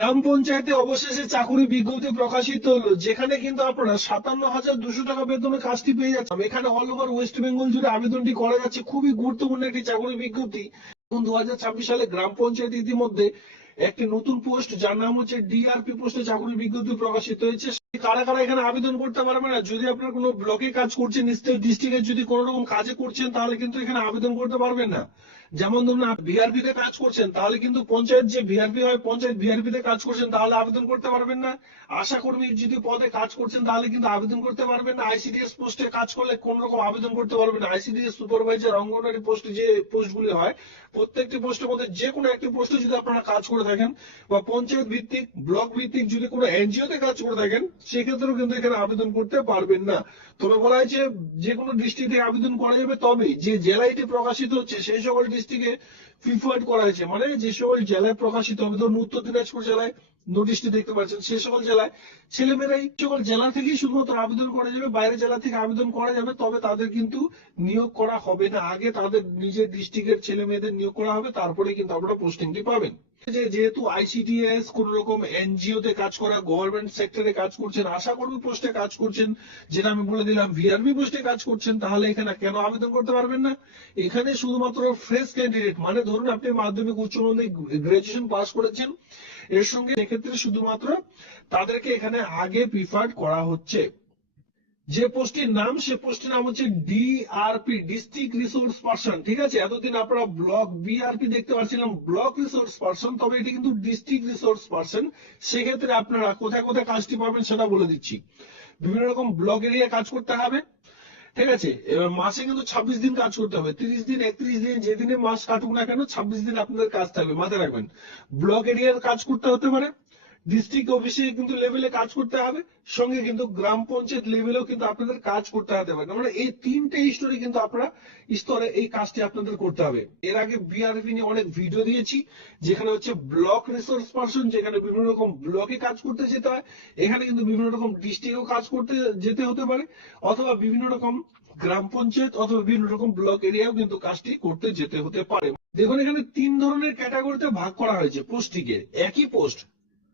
গ্রাম পঞ্চায়েতে অবশেষে চাকুরি বিজ্ঞপ্তি প্রকাশিত হলো, যেখানে কিন্তু আপনারা 57,200 টাকা বেতনে কাজটি পেয়ে যাচ্ছেন। এখানে অল ওভার ওয়েস্ট বেঙ্গল জুড়ে আবেদনটি করা যাচ্ছে। খুবই গুরুত্বপূর্ণ একটি চাকুরি বিজ্ঞপ্তি। এখন 2026 সালে গ্রাম পঞ্চায়েত ইতিমধ্যে একটি নতুন পোস্ট, যার নাম হচ্ছে ডিআরপি পোস্টে চাকুরি বিজ্ঞপ্তি প্রকাশিত হয়েছে। কারা কারা এখানে আবেদন করতে পারবে না? যদি আপনার কোনো ব্লকে কাজ করছেন, ডিস্ট্রিক্টে যদি কোনো রকম কাজে করছেন, তাহলে কিন্তু এখানে আবেদন করতে পারবেন না। যেমন ধরুন ভিআরপি তে কাজ করছেন, তাহলে কিন্তু পঞ্চায়েত যে ভিআরপি হয়, পঞ্চায়েত ভিআরপি তে কাজ করছেন, তাহলে আবেদন করতে পারবেন না। আশা কর্মী যদি পদে কাজ করছেন, তাহলে কিন্তু আবেদন করতে পারবেন না। আইসিডিএস পোস্টে কাজ করলে কোন রকম আবেদন করতে পারবেন না। আইসিডিএস সুপারভাইজার, অঙ্গনওয়াড়ি পোস্টে যে পোস্টগুলি হয়, প্রত্যেকটি পোস্টের মধ্যে যে কোনো একটি পোস্টে যদি আপনারা কাজ করে থাকেন, বা পঞ্চায়েত ভিত্তিক, ব্লক ভিত্তিক যদি কোনো এনজিও তে কাজ করে থাকেন, সেক্ষেত্রেও কিন্তু এখানে আবেদন করতে পারবেন না। তবে বলা হয়েছে যে কোনো ডিস্ট্রিক্টে আবেদন করা যাবে, তবে যে জেলায় এটি প্রকাশিত হচ্ছে সেই সকল ডিস্ট্রিক্টে প্রিফার্ড করা হয়েছে। মানে যে সকল জেলায় প্রকাশিত হবে, ধরুন উত্তর দিনাজপুর জেলায় নোটিশটি দেখতে পাচ্ছেন, সে সকল জেলায় ছেলেমেয়েরাই সকল জেলা থেকেই শুধুমাত্র আবেদন করা যাবে। বাইরে জেলা থেকে আবেদন করা যাবে, তবে তাদের কিন্তু নিয়োগ করা হবে না। আগে তাদের নিজের ডিস্ট্রিক্টের ছেলে মেয়েদের নিয়োগ করা হবে, তারপরে কিন্তু আপনারা পোস্টিংটি পাবেন। যেহেতু আইসিডিএস, কোন রকম এনজিও তে কাজ করা, গভর্নমেন্ট সেক্টরে কাজ করছেন, আশা কর্মী পোস্টে কাজ করছেন, যেটা আমি বলে দিলাম, ভিআরপি পোস্টে কাজ করছেন, তাহলে এখানে কেন আবেদন করতে পারবেন না? এখানে শুধুমাত্র ফ্রেশ ক্যান্ডিডেট, মানে ধরুন আপনি মাধ্যমিক, উচ্চ মাধ্যমিক, গ্রাজুয়েশন পাস করেছেন, এর সঙ্গে এক্ষেত্রে শুধুমাত্র তাদেরকে এখানে আগে প্রিফার্ড করা হচ্ছে। যে পোস্টের নাম, সে পোস্টের নাম হচ্ছে ডিআরপি, ডিস্ট্রিক্ট রিসোর্স পার্সন। ঠিক আছে, এতদিন আপনারা ব্লক বিআরপি দেখতে পাচ্ছিলাম, ব্লক রিসোর্স পার্সন, তবে এটি কিন্তু ডিস্ট্রিক্ট রিসোর্স পার্সন। সেক্ষেত্রে আপনারা কোথায় কোথায় কাজটি পাবেন সেটা বলে দিচ্ছি। বিভিন্ন রকম ব্লক এরিয়া কাজ করতে হবে। ঠিক আছে, এবার মাসে কিন্তু 26 দিন কাজ করতে হবে। 30 দিন, 31 দিন, যেদিনে মাস কাটুক না কেন, 26 দিন আপনাদের কাজ থাকবে, মাথায় রাখবেন। ব্লক এরিয়ার কাজ করতে হতে পারে, ডিস্ট্রিক্ট অফিসে কিন্তু লেভেলে কাজ করতে হবে, সঙ্গে কিন্তু গ্রাম পঞ্চায়েত লেভেলেও কিন্তু আপনাদের কাজ করতে হতে পারে। মানে এই তিনটে স্তরে কিন্তু আপনারা স্তরে এই কাজটি আপনাদের করতে হবে। এর আগে বিআরপি নিয়ে অনেক ভিডিও দিয়েছি, যেখানে হচ্ছে ব্লক রিসোর্স পার্সন, যেখানে বিভিন্ন রকম ব্লকে কাজ করতে যেতে হয়। এখানে কিন্তু বিভিন্ন রকম ডিস্ট্রিক্টেও কাজ করতে যেতে হতে পারে, অথবা বিভিন্ন রকম গ্রাম পঞ্চায়েত অথবা বিভিন্ন রকম ব্লক এরিয়াও কিন্তু কাজটি করতে যেতে হতে পারে। দেখুন, এখানে তিন ধরনের ক্যাটাগরিতে ভাগ করা হয়েছে পোস্টটিকে। একই পোস্ট,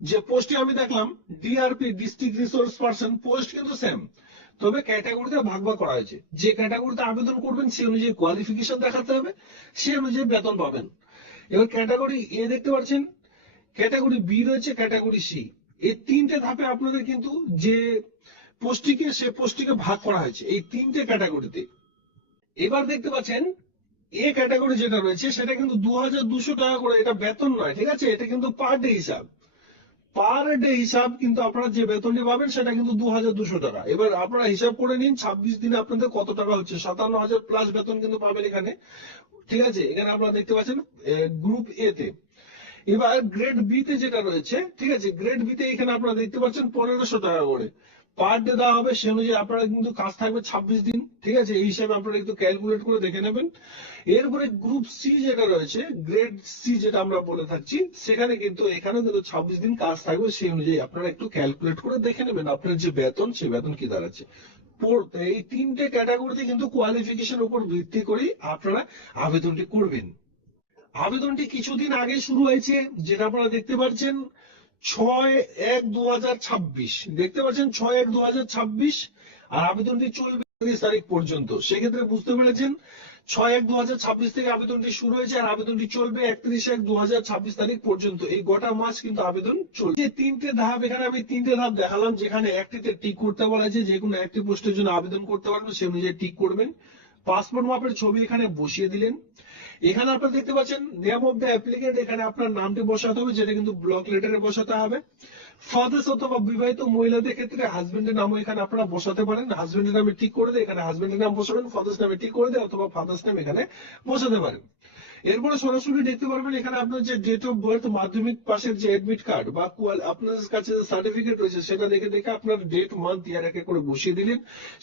যে পোস্টে আমি দেখলাম DRP, district resource person, post কিন্তু সেম, তবে ক্যাটাগরিতে ভাগ ভাগ করা হয়েছে। যে ক্যাটাগরিতে আবেদন করবেন, সে অনুযায়ী কোয়ালিফিকেশন দেখাতে হবে, সে অনুযায়ী বেতন পাবেন। এবার ক্যাটাগরি এ দেখতে পাচ্ছেন, ক্যাটাগরি বি রয়েছে, ক্যাটাগরি সি। এই তিনটে ধাপে আপনাদের কিন্তু যে পোস্টটিকে, সে পোস্টটিকে ভাগ করা হয়েছে এই তিনটে ক্যাটাগরিতে। এবার দেখতে পাচ্ছেন এ ক্যাটাগরি যেটা রয়েছে, সেটা কিন্তু 2,200 টাকা করে, এটা বেতন নয়। ঠিক আছে, এটা কিন্তু পার ডে হিসাব। পার ডে হিসাব কিন্তু আপনারা যে বেতনটি পাবেন, সেটা কিন্তু 2,200 টাকা। এবার আপনারা হিসাব করে নিন 26 দিনে আপনাদের কত টাকা হচ্ছে। 57,000 প্লাস বেতন কিন্তু পাবেন এখানে। ঠিক আছে, এখানে আপনারা দেখতে পাচ্ছেন গ্রুপ এ তে। এবার গ্রেড বি তে যেটা রয়েছে, ঠিক আছে, গ্রেড বি তে এখানে আপনারা দেখতে পাচ্ছেন 1,500 টাকা করে পার ডে দেওয়া হবে। সে অনুযায়ী আপনারা কিন্তু কাজ থাকবে 26 দিন। ঠিক আছে, এই হিসাবে আপনারা একটু ক্যালকুলেট করে দেখে নেবেন। এরপরে গ্রুপ সি যেটা রয়েছে, গ্রেড সি যেটা আমরা বলে থাকছি, সেখানে কিন্তু এখানে কিন্তু 26 দিন কাজ থাকবে। সেই অনুযায়ী আপনারা একটু ক্যালকুলেট করে দেখে নেবেন আপনার যে বেতন, সেই বেতন কি দাঁড়াচ্ছে। এই তিনটে ক্যাটাগরিতে কিন্তু কোয়ালিফিকেশন উপর ভিত্তি করেই আপনারা আবেদনটি করবেন। আবেদনটি কিছুদিন আগে শুরু হয়েছে, যেটা আপনারা দেখতে পাচ্ছেন 6/1/2026, দেখতে পাচ্ছেন 6/1/2026। আর আবেদনটি চলবে 30 তারিখ পর্যন্ত। সেক্ষেত্রে বুঝতে পেরেছেন, 6/1/2026 থেকে আবেদনটি শুরু হয়েছে, আর আবেদনটি চলবে 31/1/2026 তারিখ পর্যন্ত। এই গোটা মাস কিন্তু আবেদন চলবে। যে তিনটে ধাপ, এখানে আমি তিনটে ধাপ দেখালাম, যেখানে একটিতে টিক করতে বলা হয়েছে, যে কোনো একটি পোস্টের জন্য আবেদন করতে পারবেন, সে অনুযায়ী টিক করবেন। পাসপোর্ট মাপের ছবি এখানে বসিয়ে দিলেন। এখানে আপনারা দেখতে পাচ্ছেন নেম অফ দ্য অ্যাপ্লিকেন্ট, এখানে আপনার নামটি বসাতে হবে, যেটা কিন্তু ব্লক লেটারে বসাতে হবে। ফাদার্স অথবা বিবাহিত মহিলাদের ক্ষেত্রে হাজবেন্ডের নামও এখানে আপনারা বসাতে পারেন। হাজবেন্ডের নামে ঠিক করে দিয়ে এখানে হাজবেন্ডের নাম বসাবেন, ফাদার্স নামে ঠিক করে দিয়ে অথবা ফাদার্স নাম এখানে বসাতে পারেন। এরপরে সরাসরি দেখতে পারবেন এখানে আপনার যে ডেট অফ বার্থ, মাধ্যমিক পাশের যে অ্যাডমিট কার্ড বা আপনার কাছে যে সার্টিফিকেট রয়েছে, সেটা দেখে দেখে আপনার ডেট, মান্থ, ইয়ার এক এক করে বসিয়ে দিলেন।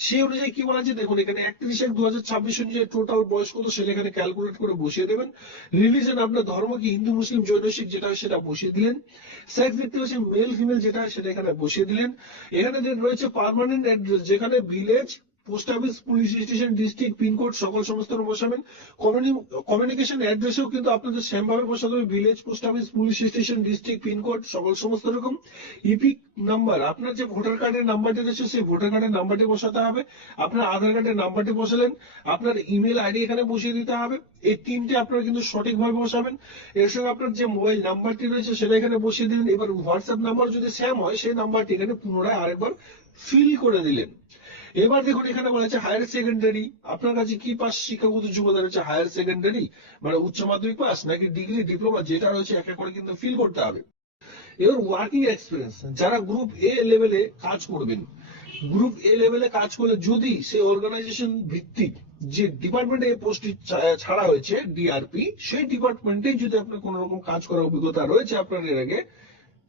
সেই অনুযায়ী কি বলা আছে দেখুন, এখানে 31/1/2026 অনুযায়ী টোটাল বয়স কত, সেটা এখানে ক্যালকুলেট করে বসিয়ে দেবেন। রিলিজন, আপনার ধর্ম কি হিন্দু, মুসলিম, জৈন, শিখ, যেটা সেটা বসিয়ে দিলেন। সেক্স দেখতে পাচ্ছেন মেল ফিমেল, যেটা সেটা এখানে বসিয়ে দিলেন। এখানে রয়েছে পার্মানেন্ট অ্যাড্রেস, যেখানে village, post office, police station, district, pin code সকল সমস্ত বসাবেন। কমিউনিকেশন অ্যাড্রেসও কিন্তু আপনাদের সেম ভাবে বসাতে হবে, village, post office, police station, district, pin code সকল সমস্ত রকম। ইপিক নাম্বার, আপনার যে ভোটার কার্ডের নাম্বারটি রয়েছে সেই ভোটার কার্ডের নাম্বারটি বসাতে হবে। আপনার আধার কার্ডের নাম্বারটি বসালেন, আপনার ইমেল আইডি এখানে বসিয়ে দিতে হবে। এই তিনটে আপনারা কিন্তু সঠিকভাবে বসাবেন। এর সঙ্গে আপনার যে মোবাইল নাম্বারটি রয়েছে সেটা এখানে বসিয়ে দিলেন। এবার হোয়াটসঅ্যাপ নাম্বার যদি সেম হয় সেই নাম্বারটি এখানে পুনরায় আরেকবার ফিল করে দিলেন। এবার দেখুন এখানে বলা আছে হায়ার সেকেন্ডারি, আপনার কাছে কি পাস, শিক্ষাগত যোগ্যতা রয়েছে হায়ার সেকেন্ডারি মানে উচ্চ মাধ্যমিক পাস নাকি ডিগ্রি, ডিপ্লোমা, যেটা রয়েছে এক এক করে কিন্তু ফিল করতে হবে। এবার ওয়ার্কিং এক্সপিরিয়েন্স, যারা গ্রুপ এ লেভেলে কাজ করবেন, গ্রুপ এ লেভেলে কাজ করলে যদি সেই অর্গানাইজেশন ভিত্তিক যে ডিপার্টমেন্টে এই পোস্টটি ছাড়া হয়েছে ডিআরপি, সেই ডিপার্টমেন্টে যদি আপনার কোন রকম কাজ করার অভিজ্ঞতা রয়েছে আপনার এর আগে,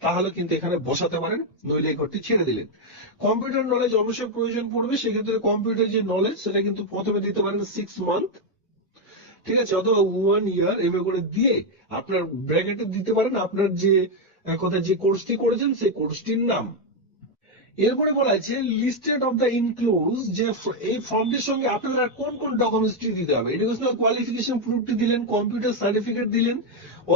তাহলে কিন্তু এখানে বসাতে পারেন, নইলে এই ঘরটি ছেড়ে দিলেন। কম্পিউটার নলেজ অবশ্যই প্রয়োজন পড়বে, সেক্ষেত্রে কম্পিউটার যে নলেজ সেটা কিন্তু প্রথমে দিতে পারেন 6 মান্থ, ঠিক আছে, অথবা 1 ইয়ার এভাবে করে দিয়ে আপনার ব্র্যাকেটে দিতে পারেন আপনার যে কথা যে কোর্সটি করেছেন সেই কোর্সটির নাম। এরপরে বলা আছে লিস্টেড অফ দ্য ইনক্লুজ, যে এই ফর্মটির সঙ্গে আপনারা কোন কোন ডকুমেন্টসটি দিতে হবে। এডুকেশনাল কোয়ালিফিকেশন প্রুফটি দিলেন, কম্পিউটার সার্টিফিকেট দিলেন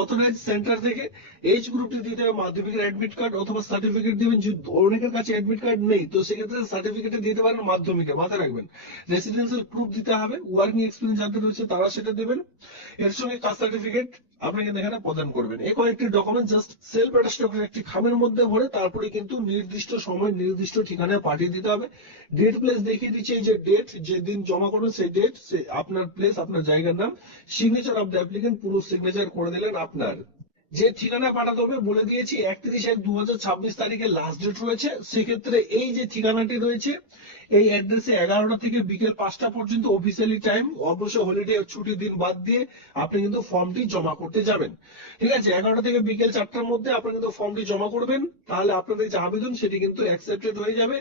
অথরাইজ সেন্টার থেকে, এইচ গ্রুপটি দিতে হবে, মাধ্যমিকের অ্যাডমিট কার্ড অথবা সার্টিফিকেট দিবেন। যদি অনেকের কাছে অ্যাডমিট কার্ড নেই তো সেক্ষেত্রে সার্টিফিকেটে দিতে পারেন মাধ্যমিকে, মাথায় রাখবেন। রেসিডেন্সিয়াল প্রুফ দিতে হবে, ওয়ার্কিং এক্সপিরিয়েন্স যাদের রয়েছে তারা সেটা দেবেন। এর সঙ্গে কাস্ট সার্টিফিকেট আপনি কিন্তু এখানে প্রদান করবেন। এই কয়েকটি ডকুমেন্ট জাস্ট সেলফ অ্যাটাস্টেড একটি খামের মধ্যে ভরে তারপরে কিন্তু নির্দিষ্ট সময় নির্দিষ্ট ঠিকানায় পাঠিয়ে দিতে হবে। ডেট প্লেস দেখিয়ে দিচ্ছে, এই যে ডেট যে দিন জমা করবেন সেই ডেট, আপনার প্লেস আপনার জায়গার নাম, সিগনেচার অফ দ্য অ্যাপ্লিকেন্ট পুরো সিগনেচার করে দিলেন আপনার। যে ঠিকানা পাঠাতে হবে বলে দিয়েছি 31/1/2026 তারিখে লাস্ট ডেট রয়েছে। সেক্ষেত্রে এই যে ঠিকানাটি রয়েছে এই অ্যাড্রেসে 11টা থেকে বিকেল 5টা পর্যন্ত অফিসিয়ালি টাইম, অবশ্য হলিডে ছুটির দিন বাদ দিয়ে আপনি কিন্তু ফর্মটি জমা করতে যাবেন। ঠিক আছে, 11টা থেকে বিকেল 4টার মধ্যে আপনি কিন্তু ফর্মটি জমা করবেন, তাহলে আপনাদের যে আবেদন সেটি কিন্তু অ্যাকসেপ্টেড হয়ে যাবে